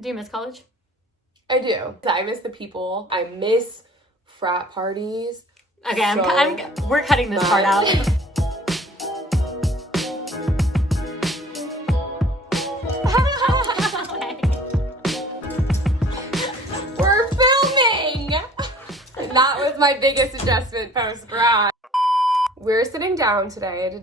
Do you miss college? I do. I miss the people. I miss frat parties. Okay, we're cutting this part out. We're filming! That was my biggest adjustment post-grad. We're sitting down today to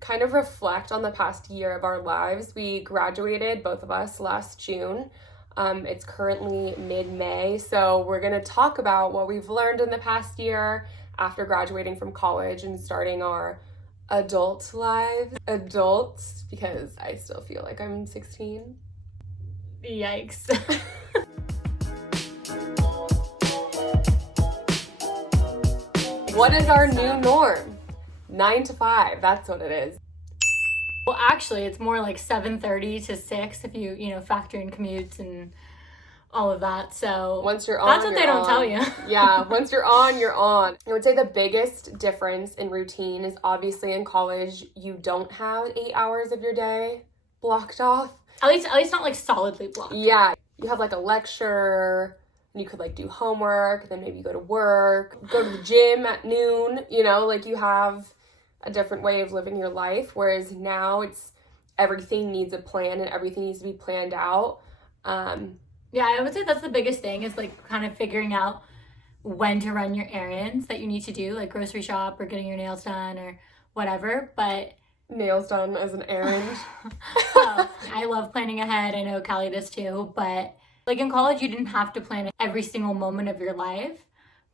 kind of reflect on the past year of our lives. We graduated, both of us, last June. It's currently mid-May, so we're going to talk about what we've learned in the past year after graduating from college and starting our adult lives. Adults, because I still feel like I'm 16. Yikes. What is our new norm? 9 to 5, that's what it is. Well, actually, it's more like 7:30 to 6 if you factor in commutes and all of that. So once you're on, that's what they don't tell you. Yeah, once you're on, you're on. I would say the biggest difference in routine is obviously in college, you don't have 8 hours of your day blocked off. At least not like solidly blocked. Yeah, you have like a lecture, and you could like do homework, then maybe you go to work, go to the gym at noon, like you have a different way of living your life. Whereas now it's everything needs a plan and everything needs to be planned out. Yeah, I would say that's the biggest thing is like kind of figuring out when to run your errands that you need to do, like grocery shop or getting your nails done or whatever. But nails done as an errand. Well, I love planning ahead. I know Callie does too. But like in college, you didn't have to plan every single moment of your life.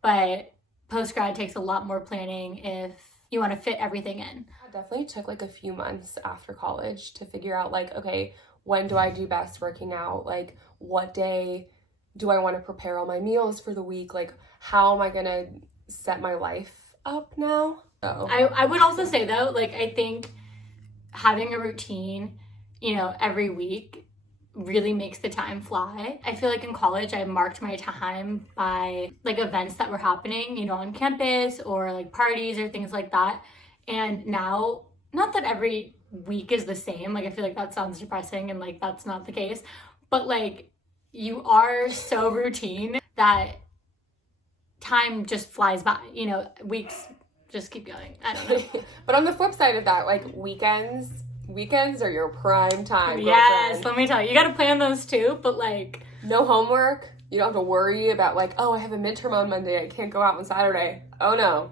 But post-grad takes a lot more planning if you want to fit everything in. It definitely took like a few months after college to figure out like, okay, when do I do best working out? Like, what day do I want to prepare all my meals for the week? Like, how am I going to set my life up now? So I would also say though, like, I think having a routine, every week really makes the time fly. I feel like in college, I marked my time by like events that were happening, on campus or like parties or things like that. And now, not that every week is the same, like I feel like that sounds depressing and like that's not the case, but like you are so routine that time just flies by, weeks just keep going. I don't know. But on the flip side of that, like weekends are your prime time. Yes, girlfriend. let me tell you, you got to plan those too, but like no homework. You don't have to worry about like, oh, I have a midterm on Monday, I can't go out on Saturday. Oh no,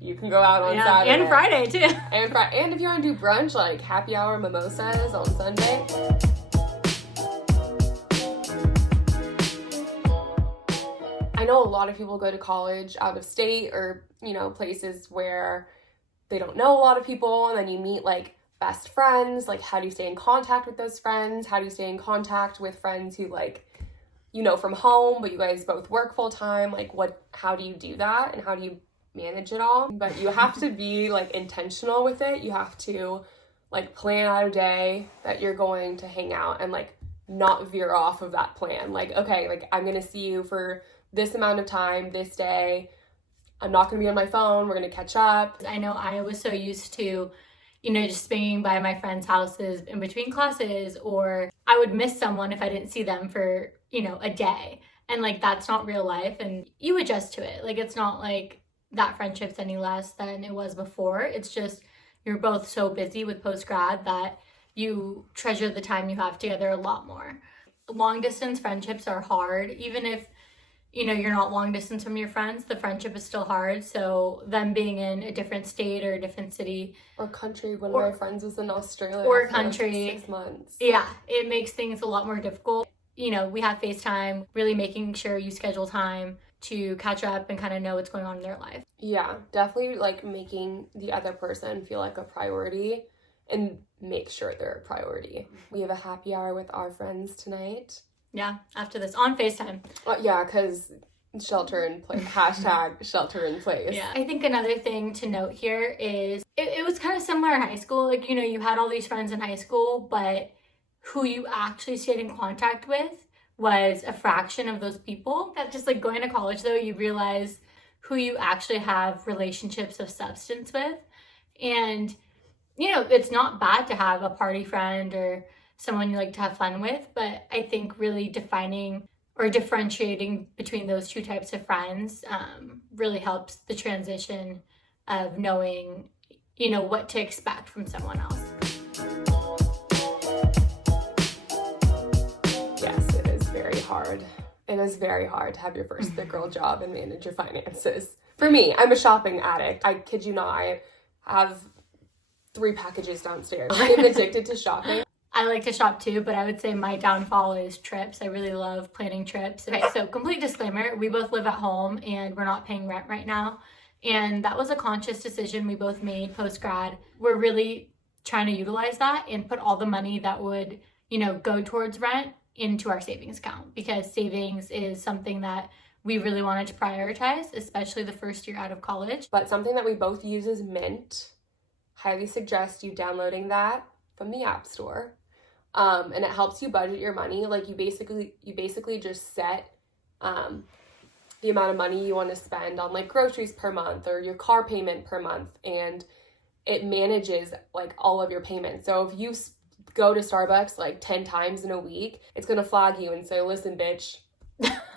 you can go out on Saturday and Friday too. And if you want to do brunch, like happy hour mimosas on Sunday. I know a lot of people go to college out of state or places where they don't know a lot of people, and then you meet like best friends. Like, how do you stay in contact with those friends? How do you stay in contact with friends who like from home, but you guys both work full time? Like, how do you do that, and how do you manage it all? But you have to be like intentional with it. You have to like plan out a day that you're going to hang out and like not veer off of that plan. Like, okay, like I'm gonna see you for this amount of time this day. I'm not gonna be on my phone. We're gonna catch up. I know I was so used to just swinging by my friends' houses in between classes, or I would miss someone if I didn't see them for a day, and like that's not real life, and you adjust to it. Like, it's not like that friendship's any less than it was before. It's just you're both so busy with post-grad that you treasure the time you have together a lot more. Long distance friendships are hard. Even if you're not long distance from your friends, the friendship is still hard. So them being in a different state or a different city or country, one of my friends was in Australia or for country, like 6 months. Yeah, it makes things a lot more difficult. We have FaceTime, really making sure you schedule time to catch up and kind of know what's going on in their life. Yeah, definitely like making the other person feel like a priority and make sure they're a priority. We have a happy hour with our friends tonight. Yeah, after this on FaceTime. Yeah, because shelter in place, hashtag shelter in place. Yeah, I think another thing to note here is it was kind of similar in high school. Like, you had all these friends in high school, but who you actually stayed in contact with was a fraction of those people. That just like going to college though, you realize who you actually have relationships of substance with. And, it's not bad to have a party friend or someone you like to have fun with. But I think really defining or differentiating between those two types of friends really helps the transition of knowing, what to expect from someone else. Yes, it is very hard. It is very hard to have your first big girl job and manage your finances. For me, I'm a shopping addict. I kid you not, I have 3 packages downstairs. I'm addicted to shopping. I like to shop too, but I would say my downfall is trips. I really love planning trips. Okay, so complete disclaimer, we both live at home and we're not paying rent right now. And that was a conscious decision we both made post-grad. We're really trying to utilize that and put all the money that would, go towards rent into our savings account, because savings is something that we really wanted to prioritize, especially the first year out of college. But something that we both use is Mint. Highly suggest you downloading that from the App Store. And it helps you budget your money. Like you basically just set the amount of money you want to spend on like groceries per month or your car payment per month, and it manages like all of your payments. So if you go to Starbucks like 10 times in a week, it's gonna flag you and say, listen, bitch.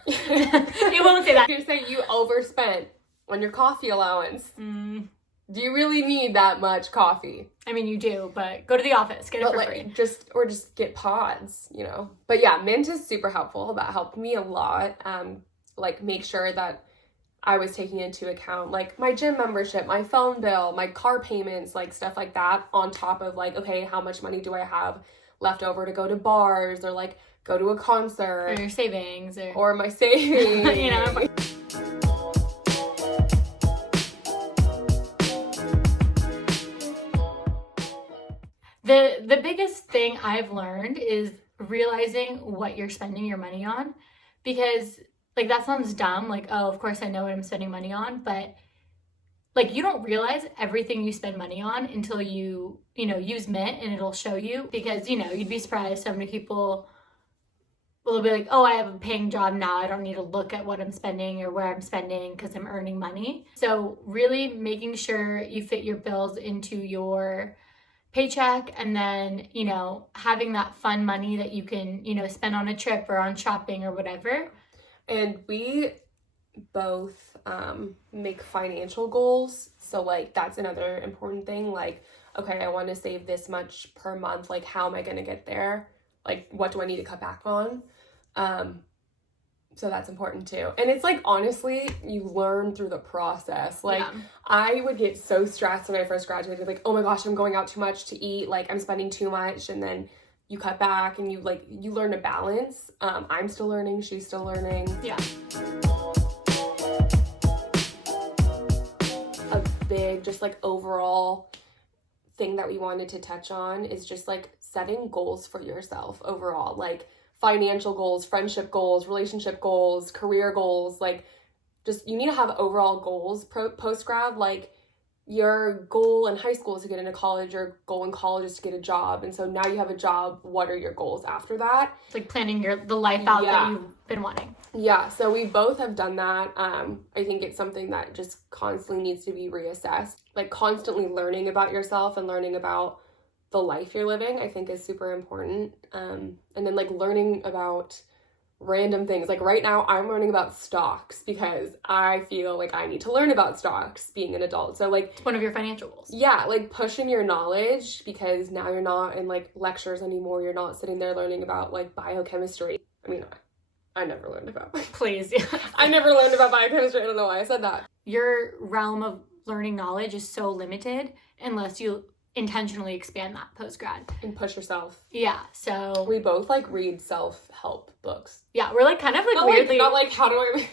It won't say that. You say you overspent on your coffee allowance. Do you really need that much coffee? I mean, you do, but go to the office, get it for free. Just get pods, But yeah, Mint is super helpful. That helped me a lot. Make sure that I was taking into account like my gym membership, my phone bill, my car payments, like stuff like that, on top of like, okay, how much money do I have left over to go to bars or like go to a concert? Or your savings. Or my savings. The biggest thing I've learned is realizing what you're spending your money on, because like that sounds dumb, like, oh, of course I know what I'm spending money on, but like you don't realize everything you spend money on until you use Mint, and it'll show you, because you'd be surprised so many people will be like, oh, I have a paying job now, I don't need to look at what I'm spending or where I'm spending because I'm earning money. So really making sure you fit your bills into your paycheck, and then having that fun money that you can spend on a trip or on shopping or whatever. And we both make financial goals, so like that's another important thing. Like, okay, I want to save this much per month, like how am I going to get there, like what do I need to cut back on? So that's important too. And it's like, honestly, you learn through the process. Like, yeah. I would get so stressed when I first graduated, like, oh my gosh, I'm going out too much to eat, like I'm spending too much, and then you cut back and you learn to balance. I'm still learning, she's still learning. Yeah. A big, just like overall thing that we wanted to touch on is just like setting goals for yourself overall, like financial goals, friendship goals, relationship goals, career goals. Like, just you need to have overall goals post-grad. Like, your goal in high school is to get into college, your goal in college is to get a job, and so now you have a job, what are your goals after that? It's like planning the life out that you've been wanting. Yeah, so we both have done that. I think it's something that just constantly needs to be reassessed. Like, constantly learning about yourself and learning about the life you're living, I think, is super important. And then like learning about random things. Like right now I'm learning about stocks because I feel like I need to learn about stocks being an adult. So like, it's one of your financial goals. Yeah, like pushing your knowledge, because now you're not in like lectures anymore. You're not sitting there learning about like biochemistry. I mean, I never learned about Please. I never learned about biochemistry. I don't know why I said that. Your realm of learning knowledge is so limited unless you intentionally expand that post-grad and push yourself. Yeah, so we both like read self-help books. Yeah, we're like kind of like not weirdly not like how do I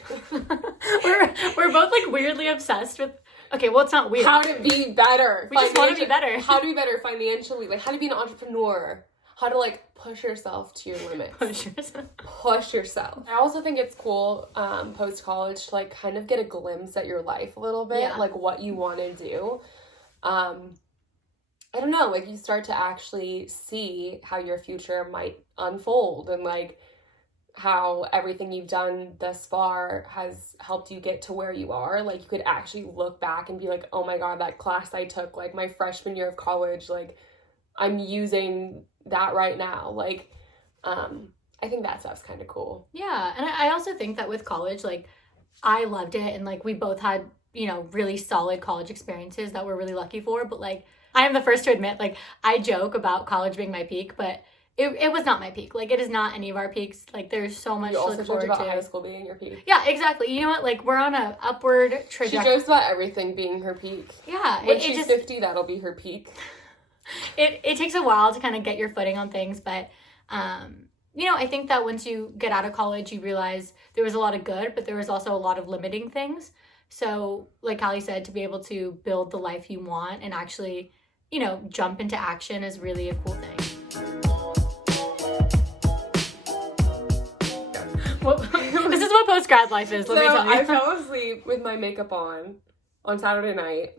we're both like weirdly obsessed with, okay, well, it's not weird, how to be better. We just want to be better. How to be better financially, like how to be an entrepreneur, how to like push yourself to your limits. Push yourself. I also think it's cool post-college to like kind of get a glimpse at your life a little bit. Yeah. Like what you want to do. I don't know, like you start to actually see how your future might unfold, and like how everything you've done thus far has helped you get to where you are. Like you could actually look back and be like, oh my god, that class I took like my freshman year of college, like I'm using that right now. Like, I think that stuff's kind of cool. Yeah, and I also think that with college, like, I loved it, and like we both had, you know, really solid college experiences that we're really lucky for. But like, I am the first to admit, like, I joke about college being my peak, but it was not my peak. Like, it is not any of our peaks. Like, there's so much You to also look joked forward about to. high school being your peak. Yeah, exactly. You know what? Like, we're on a upward She trajectory. jokes about everything being her peak. Yeah, When it she's just 50, that'll be her peak. it takes a while to kind of get your footing on things, but you know, I think that once you get out of college, you realize there was a lot of good, but there was also a lot of limiting things. So, like Callie said, to be able to build the life you want and actually, you know, jump into action is really a cool thing. Well, this is what post-grad life is, let me tell you. I fell asleep with my makeup on Saturday night,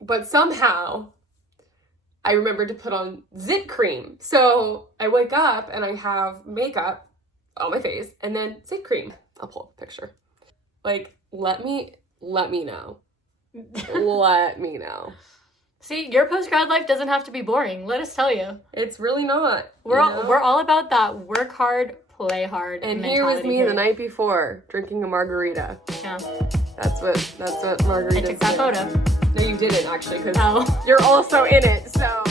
but somehow I remembered to put on zit cream. So I wake up and I have makeup on my face and then zit cream. I'll pull up a picture. Like, let me know. Let me know. See, your post-grad life doesn't have to be boring. Let us tell you. It's really not. We're all about that work hard, play hard And mentality. here was me the night before drinking a margarita. Yeah. That's what margaritas I took that do. photo. No, you didn't actually, because Oh. you're also in it. So